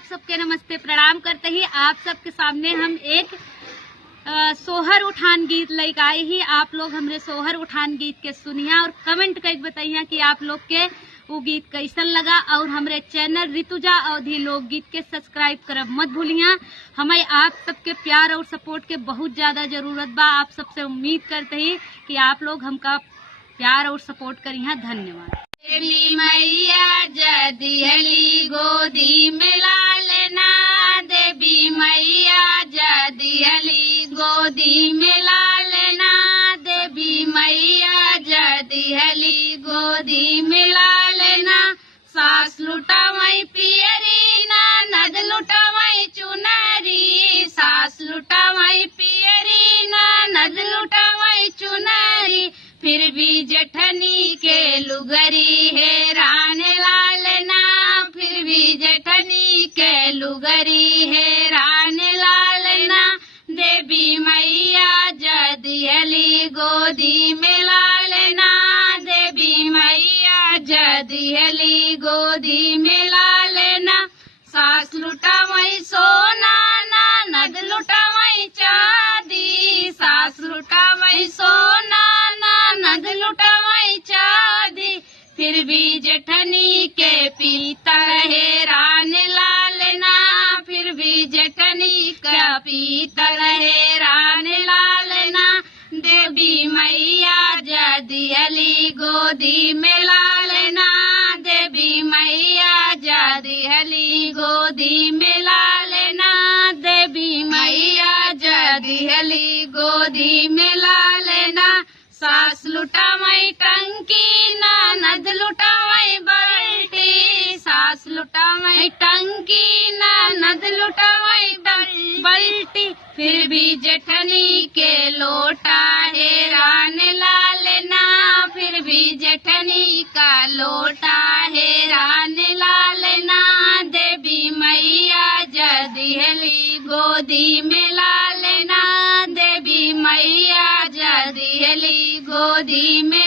आप सबके नमस्ते प्रणाम करते ही आप सबके सामने हम एक सोहर उठान गीत लेके आए ही। आप लोग हमरे सोहर उठान गीत के सुनिया और कमेंट करके बताइए कि आप लोग के वो गीत कैसन लगा। और हमरे चैनल ऋतुजा अवधि लोकगीत के सब्सक्राइब करब मत भूलिया। हमें आप सबके प्यार और सपोर्ट के बहुत ज्यादा जरूरत बा। आप सबसे उम्मीद करते ही कि आप लोग हमका प्यार और सपोर्ट करिए। धन्यवाद। देवी मैया जदिहली गोदी में लालना, देवी मैया जदिहली गोदी में लालना, देवी मैया जदिहली गोदी में लालना। सास लुटावई पियरी ना नद लुटावई चुनरी, सास लुटावई पियरी ना नद लुटावई चुनरी। फिर भी जेठनी के लुगरी है रान लालना, फिर भी जेठनी के लुगरी है रान लालना। देवी मैया जदिहली गोदी में लालना, देवी मैया जदिहली गोदी में लालना। सास लुटावई सोना ना नद लुटावई चांदी, सास लुटावई सोना नद लुटावई चांदी। फिर भी जेठनी के पीतल है रान लालना, फिर भी जेठनी का पीतल है रान लालना। देवी मैया जदिहली गोदी में लालना, देवी मैया जदिहली गोदी में लालना, देवी मैया जदिहली गोदी में लालना। सास लुटावई टंकी ना नद लुटावई बल्टी, सास लुटावई टंकी ना नद लुटावई बल्टी। फिर भी जेठनी के लोटा है रान लालना, फिर भी जेठनी का लोटा है रान लालना। देवी मैया जदिहली गोदी में लालना, देवी मैया जदिहली गोदी में